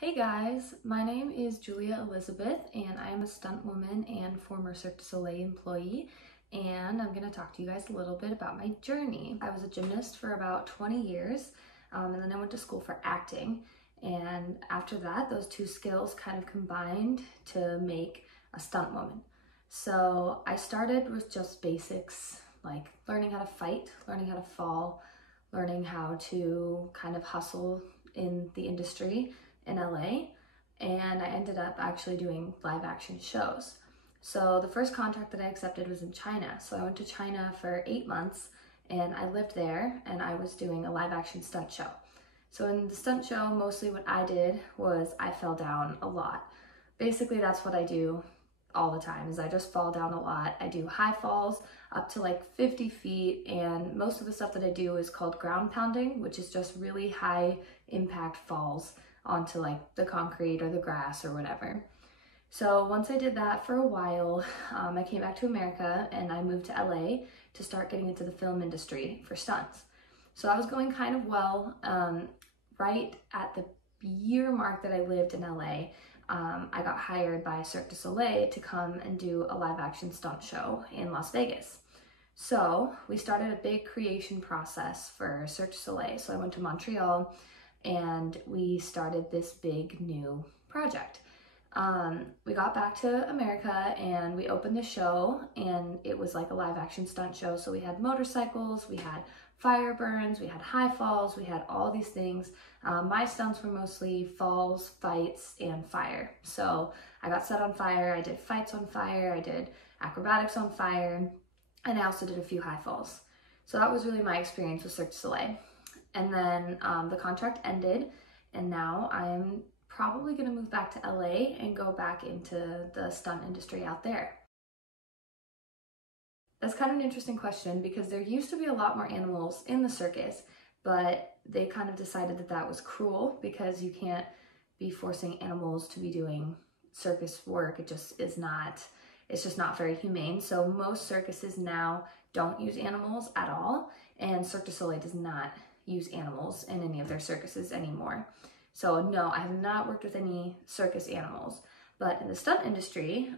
Hey guys, my name is Julia Elizabeth and I am a stunt woman and former Cirque du Soleil employee, and I'm going to talk to you guys a little bit about my journey. I was a gymnast for about 20 years and then I went to school for acting, and after that those two skills kind of combined to make a stunt woman. So I started with just basics like learning how to fight, learning how to fall, learning how to kind of hustle in the industry in LA, and I ended up actually doing live action shows. So the first contract that I accepted was in China. So I went to China for 8 months and I lived there and I was doing a live action stunt show. So in the stunt show, mostly what I did was I fell down a lot. Basically that's what I do all the time, is I just fall down a lot. I do high falls up to like 50 feet, and most of the stuff that I do is called ground pounding, which is just really high impact falls onto like the concrete or the grass or whatever. So once I did that for a while, I came back to America and I moved to LA to start getting into the film industry for stunts. So I was going kind of well. Right at the year mark that I lived in LA, I got hired by Cirque du Soleil to come and do a live action stunt show in Las Vegas. So we started a big creation process for Cirque du Soleil. So I went to Montreal and we started this big new project. We got back to America and we opened the show, and it was like a live action stunt show. So we had motorcycles, we had fire burns, we had high falls, we had all these things. My stunts were mostly falls, fights, and fire. So I got set on fire, I did fights on fire, I did acrobatics on fire, and I also did a few high falls. So that was really my experience with Cirque du Soleil. And then the contract ended, and now I'm probably gonna move back to LA and go back into the stunt industry out there. That's kind of an interesting question because there used to be a lot more animals in the circus, but they kind of decided that that was cruel because you can't be forcing animals to be doing circus work. It's just not very humane. So most circuses now don't use animals at all, and Cirque du Soleil does not use animals in any of their circuses anymore. So no, I have not worked with any circus animals. But in the stunt industry,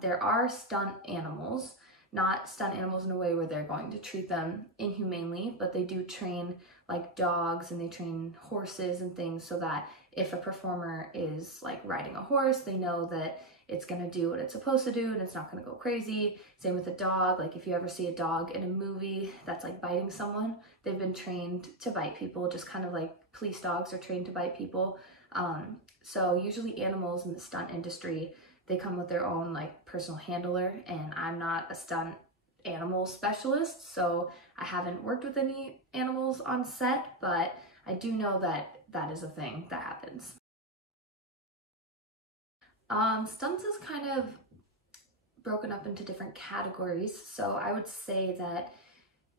there are stunt animals, not stunt animals in a way where they're going to treat them inhumanely, but they do train like dogs and they train horses and things so that if a performer is like riding a horse, they know that it's gonna do what it's supposed to do and it's not gonna go crazy. Same with a dog. Like if you ever see a dog in a movie that's like biting someone, they've been trained to bite people, just kind of like police dogs are trained to bite people. So usually animals in the stunt industry, they come with their own like personal handler, and I'm not a stunt animal specialist, so I haven't worked with any animals on set, but I do know that that is a thing that happens. Stunts is kind of broken up into different categories. So I would say that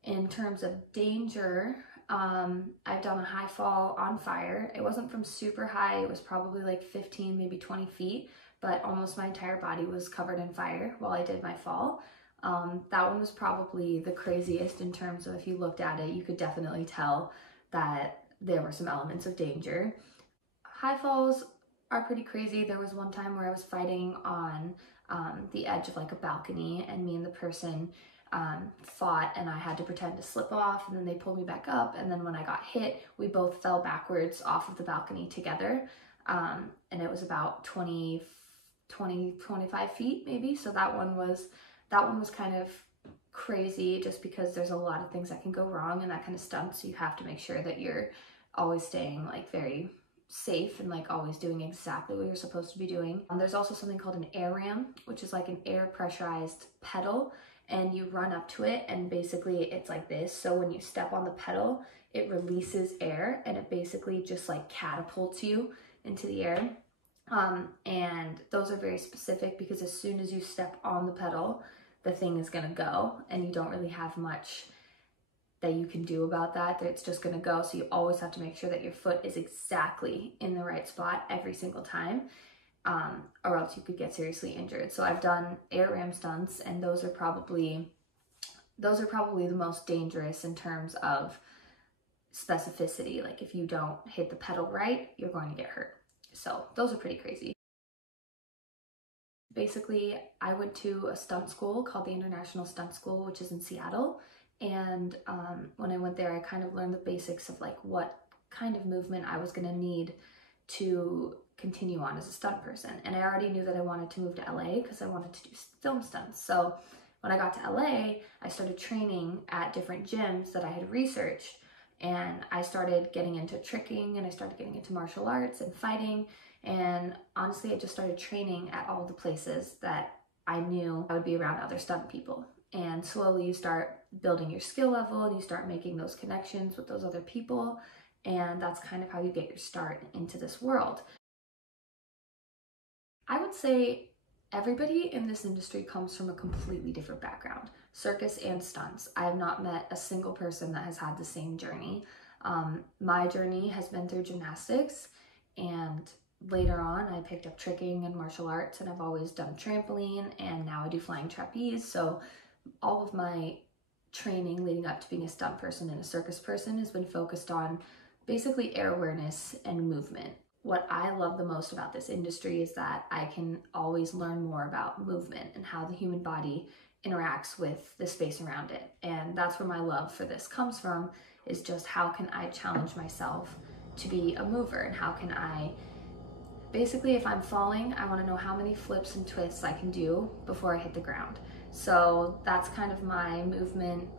in terms of danger, I've done a high fall on fire. It wasn't from super high, it was probably like 15, maybe 20 feet, but almost my entire body was covered in fire while I did my fall. That one was probably the craziest in terms of, if you looked at it, you could definitely tell that there were some elements of danger. High falls are pretty crazy. There was one time where I was fighting on the edge of like a balcony, and me and the person fought, and I had to pretend to slip off, and then they pulled me back up, and then when I got hit, we both fell backwards off of the balcony together, and it was about 25 feet maybe. So that one was kind of crazy, just because there's a lot of things that can go wrong in that kind of stunt, so you have to make sure that you're always staying like very safe and like always doing exactly what you're supposed to be doing. There's also something called an R.U.N, which is like an air pressurized pedal, and you run up to it and basically it's like this. So when you step on the pedal, it releases air and it basically just like catapults you into the air. And those are very specific because as soon as you step on the pedal, the thing is gonna go, and you don't really have much that you can do about that. It's just gonna go. So you always have to make sure that your foot is exactly in the right spot every single time, or else you could get seriously injured. So I've done air stunts, and those are probably the most dangerous in terms of specificity. Like if you don't hit the pedal right, you're going to get hurt. So those are pretty crazy. Basically, I went to a stunt school called the International Stunt School, which is in Seattle. And when I went there, I kind of learned the basics of like what kind of movement I was gonna need to continue on as a stunt person. And I already knew that I wanted to move to LA because I wanted to do film stunts. So when I got to LA, I started training at different gyms that I had researched. And I started getting into tricking, and I started getting into martial arts and fighting. And honestly, I just started training at all the places that I knew I would be around other stunt people. And slowly you start building your skill level and you start making those connections with those other people. And that's kind of how you get your start into this world. I would say everybody in this industry comes from a completely different background. Circus and stunts. I have not met a single person that has had the same journey. My journey has been through gymnastics, and later on I picked up tricking and martial arts, and I've always done trampoline, and now I do flying trapeze. So all of my training leading up to being a stunt person and a circus person has been focused on basically air awareness and movement. What I love the most about this industry is that I can always learn more about movement and how the human body interacts with the space around it. And that's where my love for this comes from, is just how can I challenge myself to be a mover, and how can I, basically if I'm falling, I want to know how many flips and twists I can do before I hit the ground. So that's kind of my movement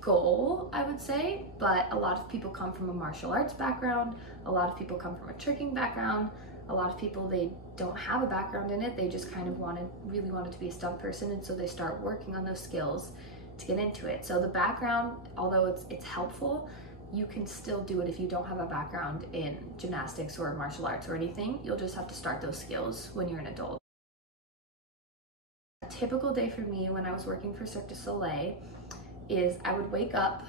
goal, I would say. But a lot of people come from a martial arts background, a lot of people come from a tricking background, a lot of people, they don't have a background in it, they just kind of really wanted to be a stunt person, and so they start working on those skills to get into it. So the background, although it's helpful, you can still do it if you don't have a background in gymnastics or martial arts or anything. You'll just have to start those skills when you're an adult. A typical day for me when I was working for Cirque du Soleil is I would wake up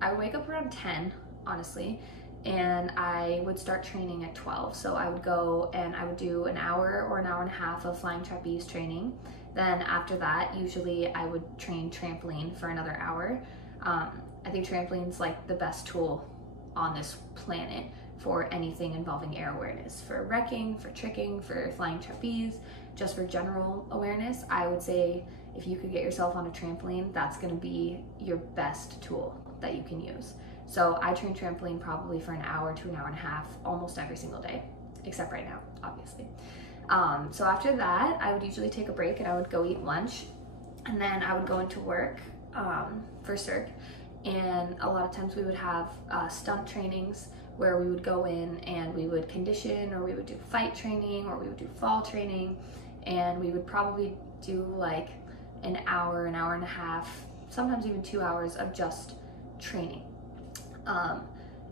around 10, honestly, and I would start training at 12. So I would go and I would do an hour or an hour and a half of flying trapeze training. Then after that, usually I would train trampoline for another hour. I think trampoline's like the best tool on this planet for anything involving air awareness, for wrecking, for tricking, for flying trapeze, just for general awareness. I would say if you could get yourself on a trampoline, that's gonna be your best tool that you can use. So I train trampoline probably for an hour to an hour and a half almost every single day, except right now, obviously. So after that, I would usually take a break and I would go eat lunch, and then I would go into work for Cirque. And a lot of times we would have stunt trainings where we would go in and we would condition, or we would do fight training, or we would do fall training, and we would probably do like an hour and a half, sometimes even 2 hours of just training.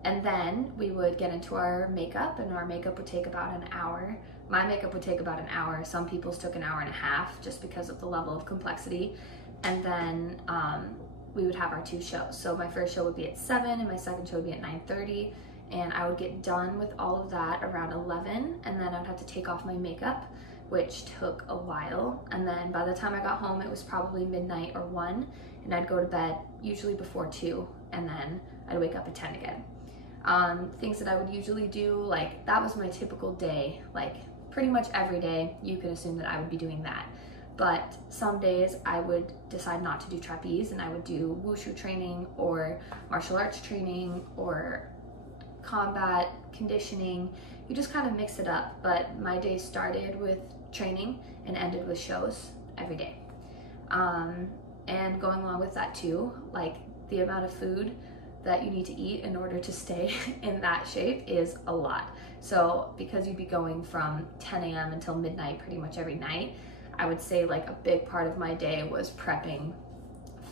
And then we would get into our makeup, and our makeup would take about an hour. My makeup would take about an hour. Some people's took an hour and a half just because of the level of complexity. And then we would have our 2 shows. So my first show would be at 7 and my second show would be at 9:30. And I would get done with all of that around 11, and then I would have to take off my makeup, which took a while. And then by the time I got home, it was probably midnight or 1, and I'd go to bed usually before 2, and then I'd wake up at 10 again. Things that I would usually do, like that was my typical day, like pretty much every day you can assume that I would be doing that. But some days I would decide not to do trapeze, and I would do wushu training or martial arts training or combat conditioning. You just kind of mix it up, but my day started with training and ended with shows every day. And going along with that too, like the amount of food that you need to eat in order to stay in that shape is a lot. So because you'd be going from 10 a.m. until midnight pretty much every night, I would say like a big part of my day was prepping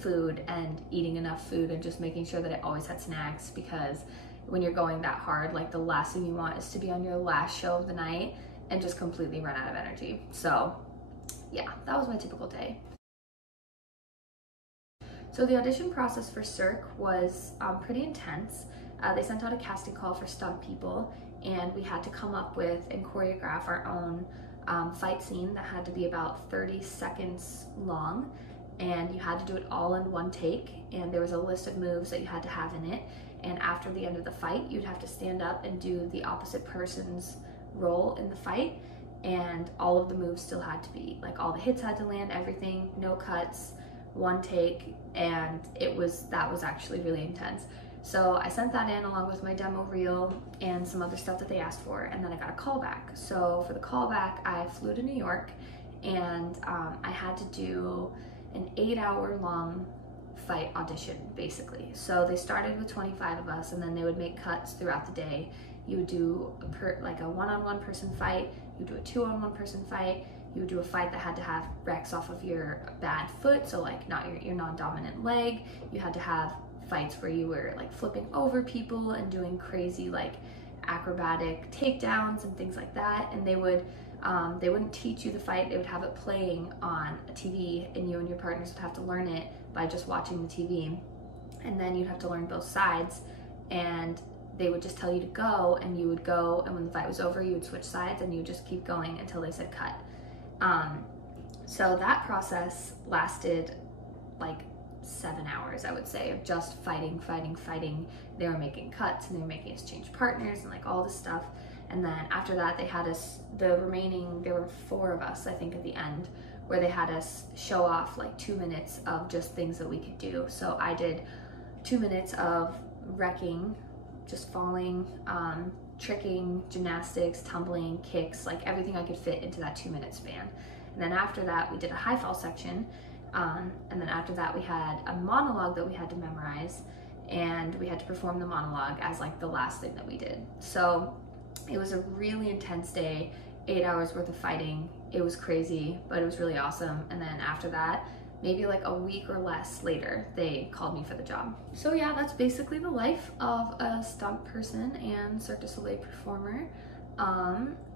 food and eating enough food and just making sure that I always had snacks, because when you're going that hard, like the last thing you want is to be on your last show of the night and just completely run out of energy. So yeah, that was my typical day. So the audition process for Cirque was pretty intense. They sent out a casting call for stunt people, and we had to come up with and choreograph our own fight scene that had to be about 30 seconds long, and you had to do it all in one take, and there was a list of moves that you had to have in it, and after the end of the fight, you'd have to stand up and do the opposite person's role in the fight, and all of the moves still had to be, like all the hits had to land, everything, no cuts, one take, and that was actually really intense. So I sent that in along with my demo reel and some other stuff that they asked for, and then I got a callback. So for the callback, I flew to New York, and I had to do an 8-hour long fight audition, basically. So they started with 25 of us, and then they would make cuts throughout the day. You would do like a one-on-one person fight, you would do a two-on-one person fight, you would do a fight that had to have recs off of your bad foot, so like not your non-dominant leg. You had to have fights where you were like flipping over people and doing crazy like acrobatic takedowns and things like that. And they wouldn't teach you the fight, they would have it playing on a TV, and you and your partners would have to learn it by just watching the TV. And then you'd have to learn both sides, and they would just tell you to go, and you would go, and when the fight was over, you would switch sides, and you would just keep going until they said cut. So that process lasted like 7 hours, I would say, of just fighting. They were making cuts, and they were making us change partners and like all this stuff. And then after that, they had us, there were 4 of us, I think, at the end, where they had us show off like 2 minutes of just things that we could do. So I did 2 minutes of wrecking, just falling, tricking, gymnastics, tumbling, kicks, like everything I could fit into that 2-minute span. And then after that, we did a high fall section. And then after that, we had a monologue that we had to memorize, and we had to perform the monologue as like the last thing that we did. So it was a really intense day, 8 hours worth of fighting. It was crazy, but it was really awesome. And then after that, maybe like a week or less later, they called me for the job. So yeah, that's basically the life of a stunt person and Cirque du Soleil performer.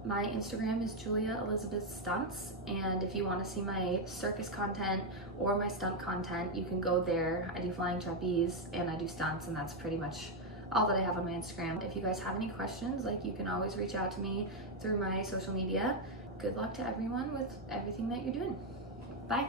My Instagram is Julia Elizabeth Stunts, and if you want to see my circus content or my stunt content, you can go there. I do flying trapeze and I do stunts, and that's pretty much all that I have on my Instagram. If you guys have any questions, like, you can always reach out to me through my social media. Good luck to everyone with everything that you're doing. Bye.